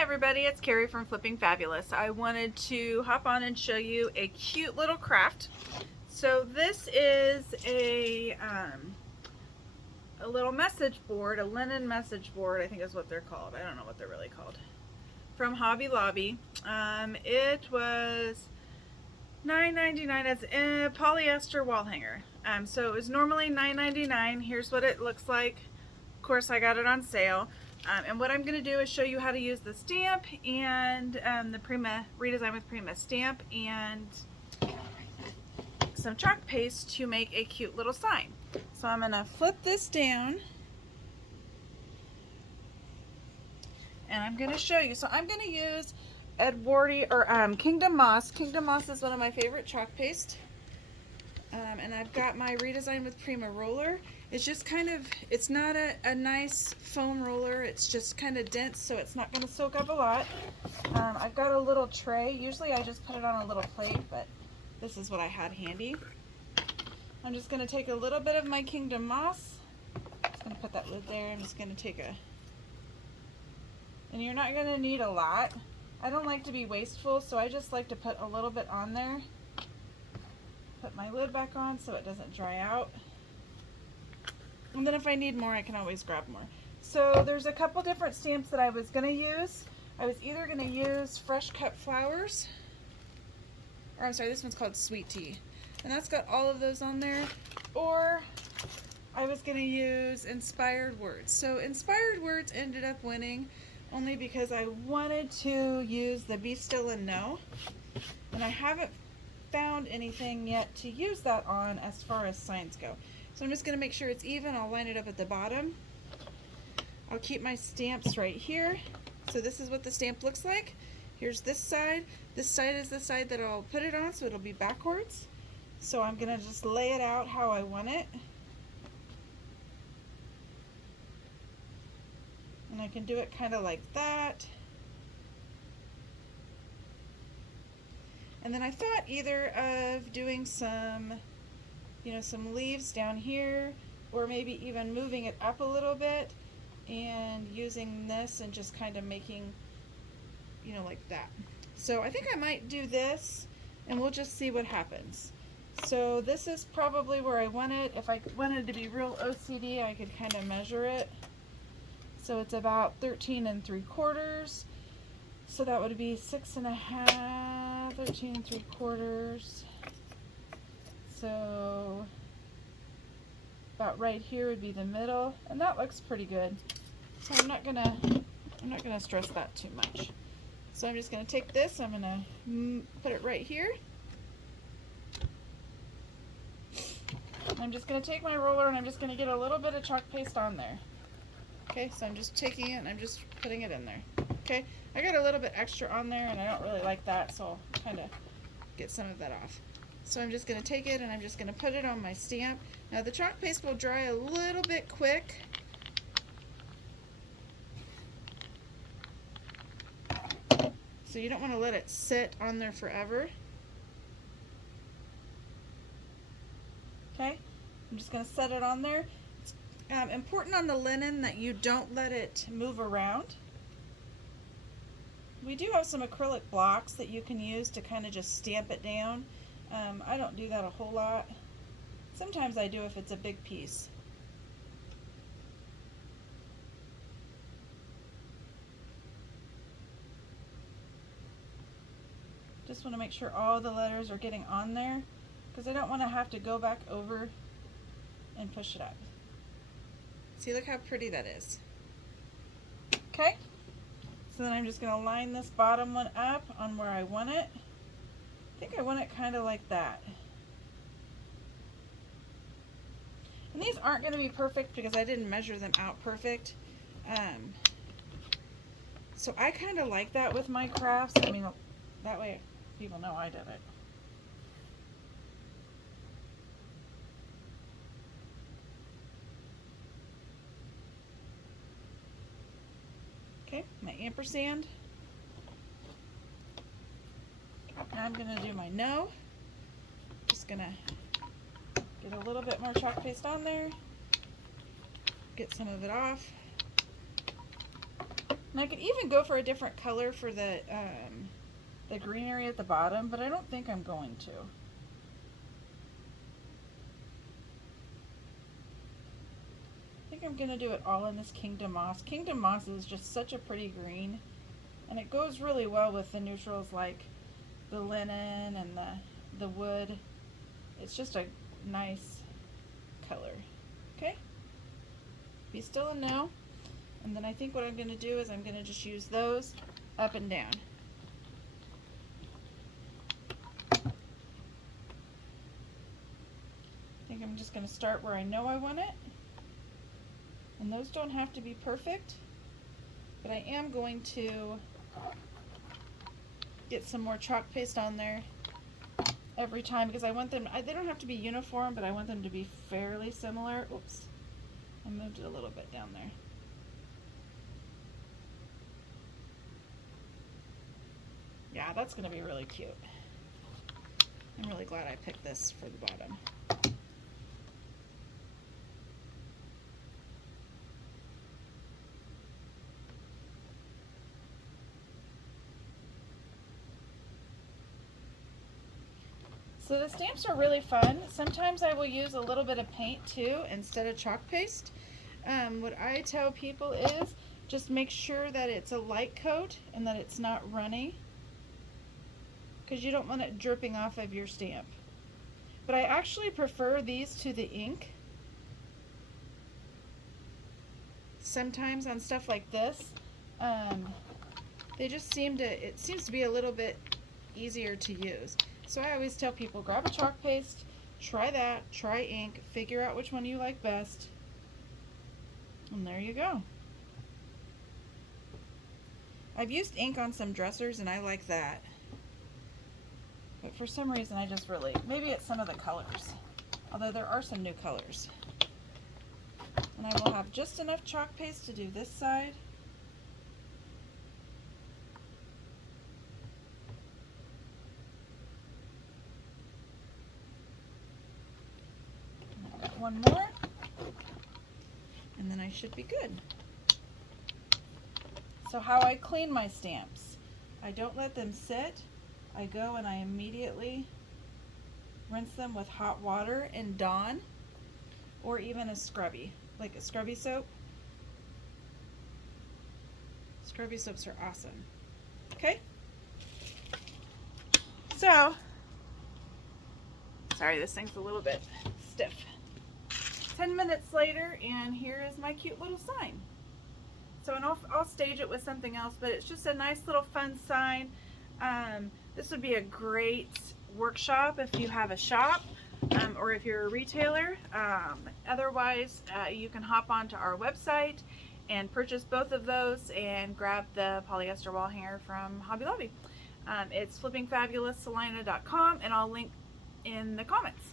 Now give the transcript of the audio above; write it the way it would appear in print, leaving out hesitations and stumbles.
Hi everybody, it's Carrie from Flipping Fabulous. I wanted to hop on and show you a cute little craft. So this is a little message board, a linen message board, I think is what they're called. I don't know what they're really called. From Hobby Lobby. It was $9.99 as a polyester wall hanger. So it was normally $9.99. Here's what it looks like. Of course, I got it on sale. And what I'm going to do is show you how to use the stamp and the Prima Redesign with Prima stamp and some chalk paste to make a cute little sign. So I'm going to flip this down and I'm going to show you. So I'm going to use Edwardi or Kingdom Moss. Kingdom Moss is one of my favorite chalk paste. And I've got my Redesign with Prima roller. It's just kind of, it's not a nice foam roller. It's just kind of dense, so it's not going to soak up a lot. I've got a little tray. Usually I just put it on a little plate, but this is what I had handy. I'm just going to take a little bit of my Kingdom Moss. I'm just going to put that lid there. I'm just going to take and you're not going to need a lot. I don't like to be wasteful, so I just like to put a little bit on there. Put my lid back on so it doesn't dry out. And then if I need more, I can always grab more. So there's a couple different stamps that I was going to use. I was either going to use Fresh Cut Flowers, or I'm sorry, this one's called Sweet Tea. And that's got all of those on there. Or I was going to use Inspired Words. So Inspired Words ended up winning only because I wanted to use the Be Still and Know. And I haven't found anything yet to use that on as far as signs go. So I'm just going to make sure it's even. I'll line it up at the bottom. I'll keep my stamps right here. So this is what the stamp looks like. Here's this side. This side is the side that I'll put it on, so it'll be backwards. So I'm going to just lay it out how I want it. And I can do it kind of like that. And then I thought either of doing some, some leaves down here, or maybe even moving it up a little bit and using this and just kind of making, like that. So I think I might do this and we'll just see what happens. So this is probably where I want it. If I wanted to be real OCD, I could kind of measure it. So it's about 13 3/4. So that would be 6 1/2, 13 3/4. So about right here would be the middle, and that looks pretty good. So I'm not gonna stress that too much. So I'm just gonna take this. I'm gonna put it right here. I'm just gonna take my roller and I'm just gonna get a little bit of chalk paste on there. Okay, so I'm just taking it and I'm just putting it in there. Okay, I got a little bit extra on there and I don't really like that, so I'll kind of get some of that off. So I'm just going to take it and I'm just going to put it on my stamp. Now the chalk paste will dry a little bit quick. So you don't want to let it sit on there forever. Okay, I'm just going to set it on there. It's important on the linen that you don't let it move around. We do have some acrylic blocks that you can use to kind of just stamp it down. I don't do that a whole lot. Sometimes I do if it's a big piece. Just want to make sure all the letters are getting on there because I don't want to have to go back over and push it up. See, look how pretty that is. Okay. So then I'm just going to line this bottom one up on where I want it. I think I want it kind of like that. And these aren't going to be perfect because I didn't measure them out perfect. So I kind of like that with my crafts. I mean, that way people know I did it. Okay, my ampersand. Now I'm going to do my no. Just going to get a little bit more chalk paste on there. Get some of it off. And I could even go for a different color for the greenery at the bottom, but I don't think I'm going to. I think I'm going to do it all in this Kingdom Moss. Kingdom Moss is just such a pretty green, and it goes really well with the neutrals like the linen and the wood. It's just a nice color. Okay? Be still and know. And then I think what I'm going to do is I'm going to just use those up and down. I think I'm just going to start where I know I want it. And those don't have to be perfect, but I am going to get some more chalk paste on there every time because I want them, they don't have to be uniform, but I want them to be fairly similar. Oops, I moved it a little bit down there. Yeah, that's going to be really cute. I'm really glad I picked this for the bottom. So the stamps are really fun. Sometimes I will use a little bit of paint too instead of chalk paste. What I tell people is just make sure that it's a light coat and that it's not runny, because you don't want it dripping off of your stamp. But I actually prefer these to the ink. Sometimes on stuff like this, they just it seems to be a little bit easier to use. So I always tell people, grab a chalk paste, try that, try ink, figure out which one you like best, and there you go. I've used ink on some dressers and I like that. But for some reason I just really, maybe it's some of the colors, although there are some new colors. And I will have just enough chalk paste to do this side. And I've got one more, and then I should be good. So how I clean my stamps, I don't let them sit. I go and I immediately rinse them with hot water and Dawn, or even a scrubby, like a scrubby soap. Scrubby soaps are awesome. Okay? So, sorry, this thing's a little bit stiff. 10 minutes later, and here is my cute little sign. So, and I'll stage it with something else, but it's just a nice little fun sign. This would be a great workshop if you have a shop, or if you're a retailer. Otherwise, you can hop onto our website and purchase both of those and grab the polyester wall hanger from Hobby Lobby. It's flippingfabuloussalina.com, and I'll link in the comments.